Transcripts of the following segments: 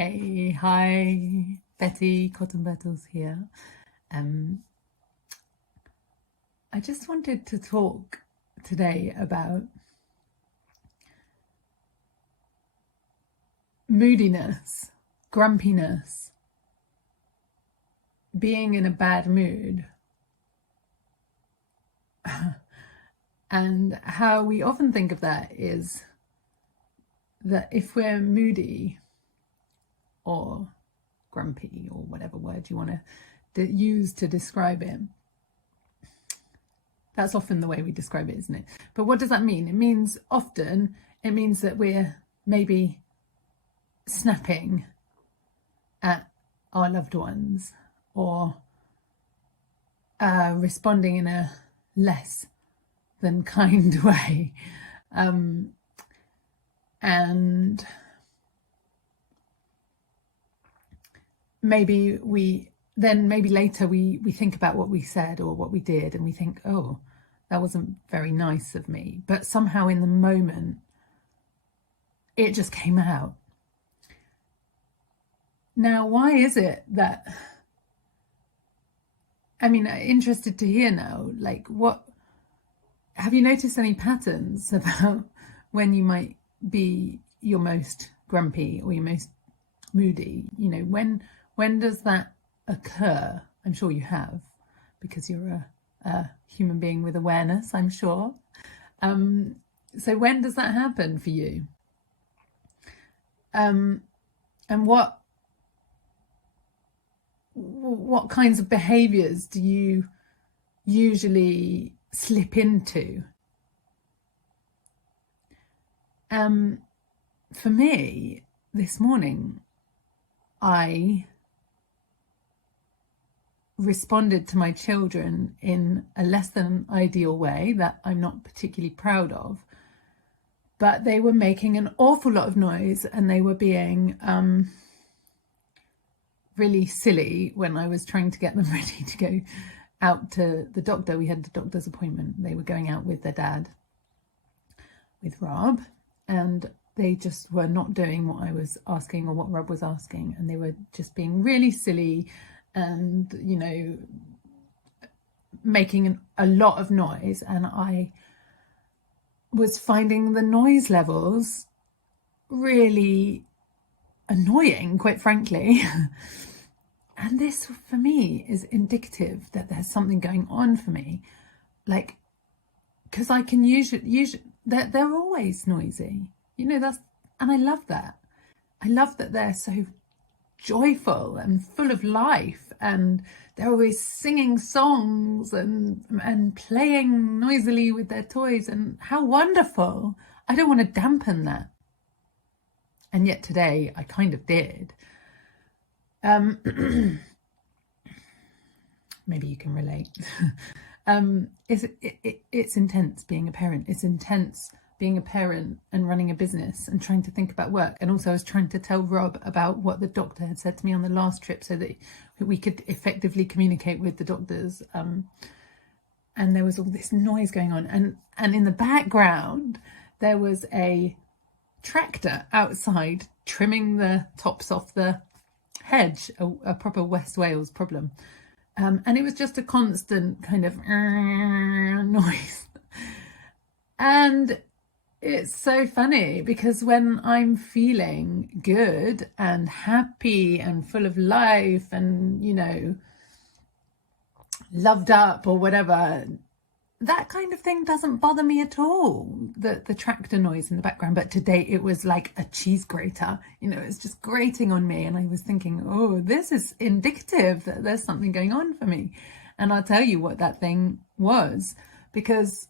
Hey, hi, Betty Cotton Battles here. Um, I just wanted to talk today about moodiness, grumpiness, being in a bad mood, and how we often think of that is that if we're moody or grumpy or whatever word you want to use to describe it, that's often the way we describe it, isn't it? But what does that mean? It means that we're maybe snapping at our loved ones or responding in a less than kind way. And maybe later we think about what we said or what we did and we think, oh, that wasn't very nice of me. But somehow in the moment, it just came out. Now, why is it that, interested to hear now, have you noticed any patterns about when you might be your most grumpy or your most moody? When does that occur? I'm sure you have, because you're a human being with awareness, I'm sure. So when does that happen for you? And what kinds of behaviors do you usually slip into? For me, this morning, I responded to my children in a less than ideal way that I'm not particularly proud of, but they were making an awful lot of noise and they were being really silly when I was trying to get them ready to go out to the doctor. We had a doctor's appointment. They were going out with their dad, with Rob, and they just were not doing what I was asking or what Rob was asking, and they were just being really silly and, making a lot of noise. And I was finding the noise levels really annoying, quite frankly. And this, for me, is indicative that there's something going on for me. Because I can usually they're always noisy. And I love that. I love that they're so joyful and full of life, and they're always singing songs and playing noisily with their toys, and how wonderful. I don't want to dampen that. And yet today I kind of did. Maybe you can relate. It's intense being a parent. It's intense being a parent and running a business and trying to think about work. And also I was trying to tell Rob about what the doctor had said to me on the last trip so that we could effectively communicate with the doctors. And there was all this noise going on. And in the background, there was a tractor outside trimming the tops off the hedge, a proper West Wales problem. And it was just a constant kind of noise. And it's so funny because when I'm feeling good and happy and full of life and, loved up or whatever, that kind of thing doesn't bother me at all, the tractor noise in the background. But today it was like a cheese grater, it's just grating on me. And I was thinking, oh, this is indicative that there's something going on for me. And I'll tell you what that thing was, because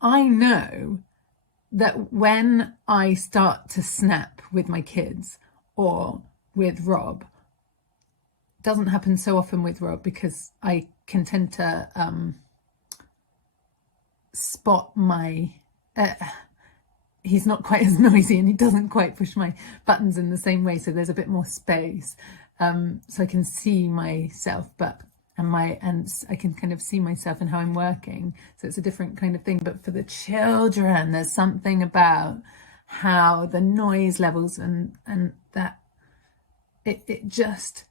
I know that when I start to snap with my kids or with Rob, doesn't happen so often with Rob because I can tend to spot my he's not quite as noisy and he doesn't quite push my buttons in the same way, so there's a bit more space, so I can see myself and I can kind of see myself and how I'm working, so it's a different kind of thing. But for the children, there's something about how the noise levels and that it just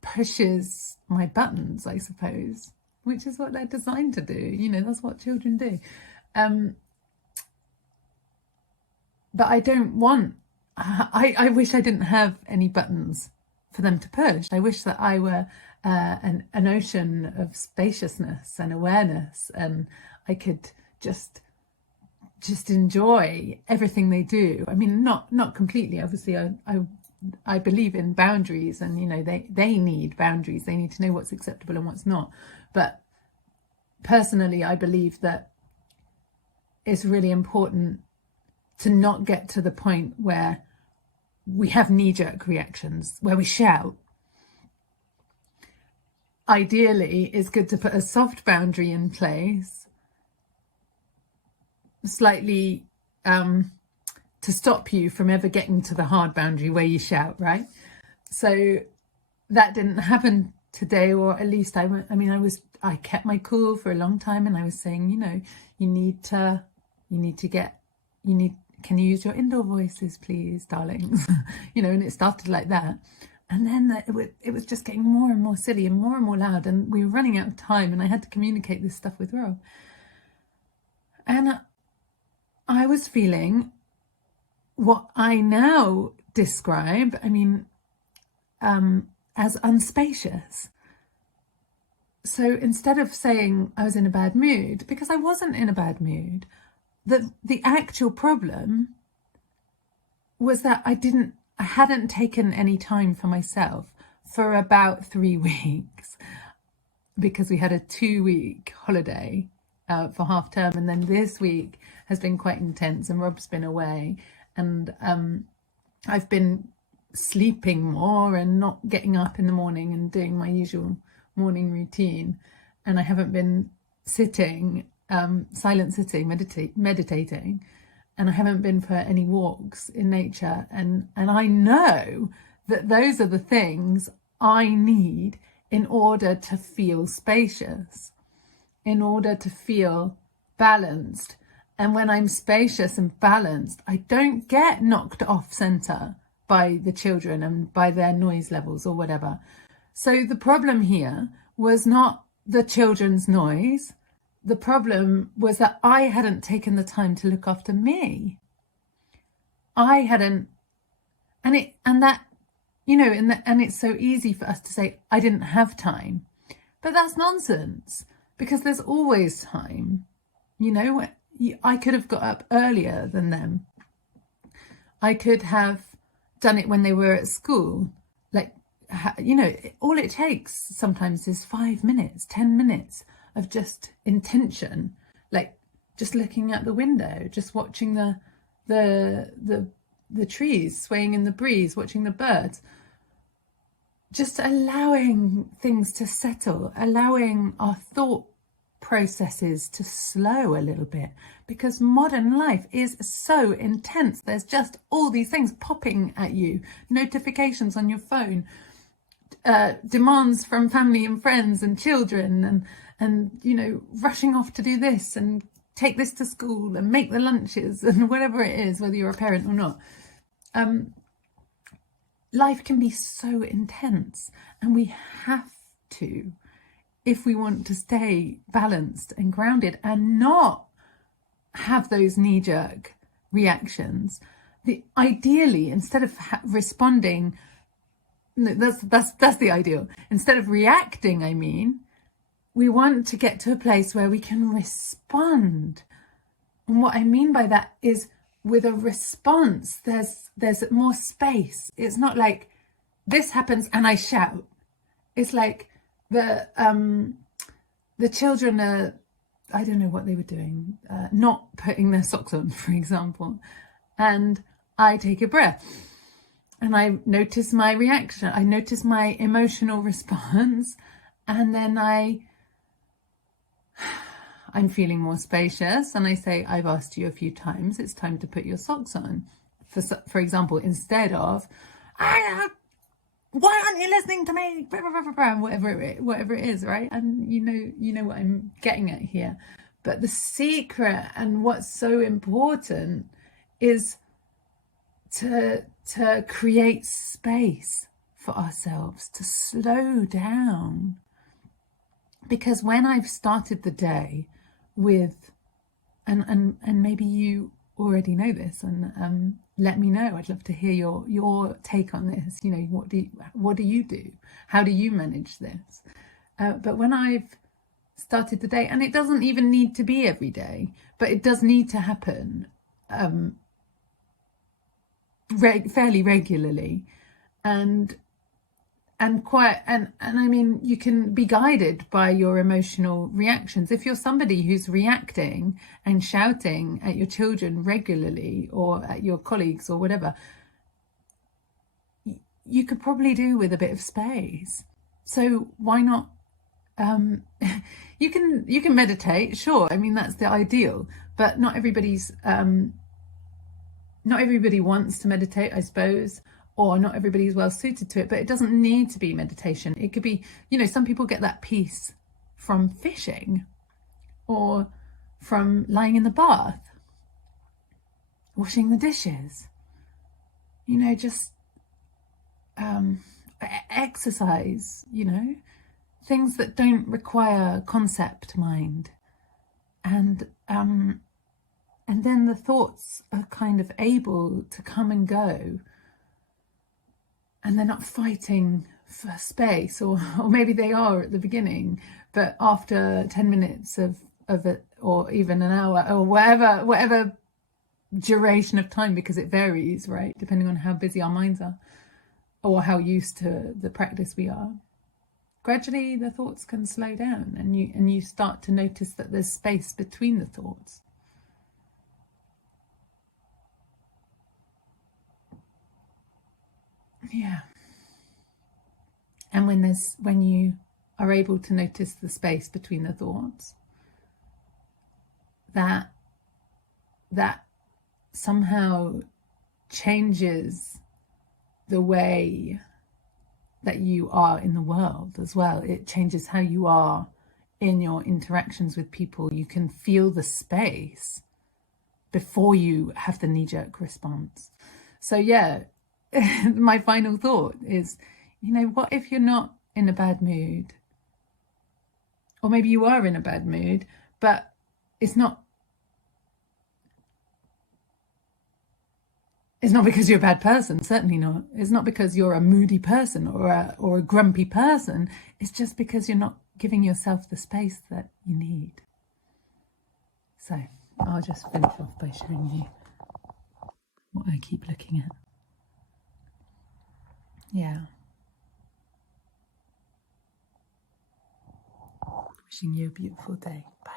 pushes my buttons, I suppose, which is what they're designed to do. You know, that's what children do. But I don't want, I wish I didn't have any buttons for them to push. I wish that I were an ocean of spaciousness and awareness, and I could just enjoy everything they do. I mean, not completely, obviously. I believe in boundaries, and you know, they need boundaries. They need to know what's acceptable and what's not. But personally, I believe that it's really important to not get to the point where we have knee-jerk reactions, where we shout. Ideally, it's good to put a soft boundary in place, slightly to stop you from ever getting to the hard boundary where you shout, right? So that didn't happen today, or at least I kept my cool for a long time, and I was saying, you know, can you use your indoor voices, please, darlings? You know, and it started like that. And then it was just getting more and more silly and more loud, and we were running out of time, and I had to communicate this stuff with Rob. And I was feeling what I now describe, as un-spacious. So instead of saying I was in a bad mood, because I wasn't in a bad mood, the actual problem was that I hadn't taken any time for myself for about 3 weeks, because we had a 2-week holiday for half term, and then this week has been quite intense, and Rob's been away, and I've been sleeping more and not getting up in the morning and doing my usual morning routine, and I haven't been sitting, silent sitting, meditating, and I haven't been for any walks in nature, and I know that those are the things I need in order to feel spacious, in order to feel balanced. And when I'm spacious and balanced, I don't get knocked off center by the children and by their noise levels or whatever. So the problem here was not the children's noise. The problem was that I hadn't taken the time to look after me. I hadn't, and it's so easy for us to say, I didn't have time. But that's nonsense, because there's always time. You know, I could have got up earlier than them. I could have done it when they were at school. Like, you know, all it takes sometimes is 5 minutes, 10 minutes of just intention, like just looking out the window, just watching the trees swaying in the breeze, watching the birds, just allowing things to settle, allowing our thought processes to slow a little bit, because modern life is so intense. There's just all these things popping at you, notifications on your phone, demands from family and friends and children, and you know, rushing off to do this and take this to school and make the lunches and whatever it is, whether you're a parent or not. Life can be so intense, and we have to, if we want to stay balanced and grounded and not have those knee-jerk reactions. Ideally, instead of responding, that's the ideal. Instead of reacting, we want to get to a place where we can respond. And what I mean by that is, with a response, there's more space. It's not like this happens and I shout. It's like the children are, I don't know what they were doing, not putting their socks on, for example, and I take a breath and I notice my reaction. I notice my emotional response, and then I'm feeling more spacious, and I say, I've asked you a few times, it's time to put your socks on. For example, instead of, why aren't you listening to me? Whatever it is, right? And you know what I'm getting at here. But the secret and what's so important is to create space for ourselves, to slow down. Because when I've started the day with, and maybe you already know this, and let me know. I'd love to hear your take on this. You know, what do you do? How do you manage this? But when I've started the day, and it doesn't even need to be every day, but it does need to happen fairly regularly, and I mean, you can be guided by your emotional reactions. If you're somebody who's reacting and shouting at your children regularly, or at your colleagues or whatever, you could probably do with a bit of space. So why not? You can meditate, sure. I mean, that's the ideal, but not everybody wants to meditate, I suppose, or not everybody's well suited to it. But it doesn't need to be meditation. It could be, you know, some people get that peace from fishing, or from lying in the bath, washing the dishes, you know, just exercise, you know, things that don't require concept mind. And then the thoughts are kind of able to come and go, and they're not fighting for space, or maybe they are at the beginning, but after 10 minutes of it, or even an hour, or whatever duration of time, because it varies, right, depending on how busy our minds are, or how used to the practice we are. Gradually the thoughts can slow down, and you start to notice that there's space between the thoughts. Yeah. And when you are able to notice the space between the thoughts, that somehow changes the way that you are in the world as well. It changes how you are in your interactions with people. You can feel the space before you have the knee-jerk response. So yeah, my final thought is, you know, what if you're not in a bad mood? Or maybe you are in a bad mood, but it's not because you're a bad person, certainly not. It's not because you're a moody person or a grumpy person. It's just because you're not giving yourself the space that you need. So I'll just finish off by showing you what I keep looking at. Yeah. Wishing you a beautiful day. Bye.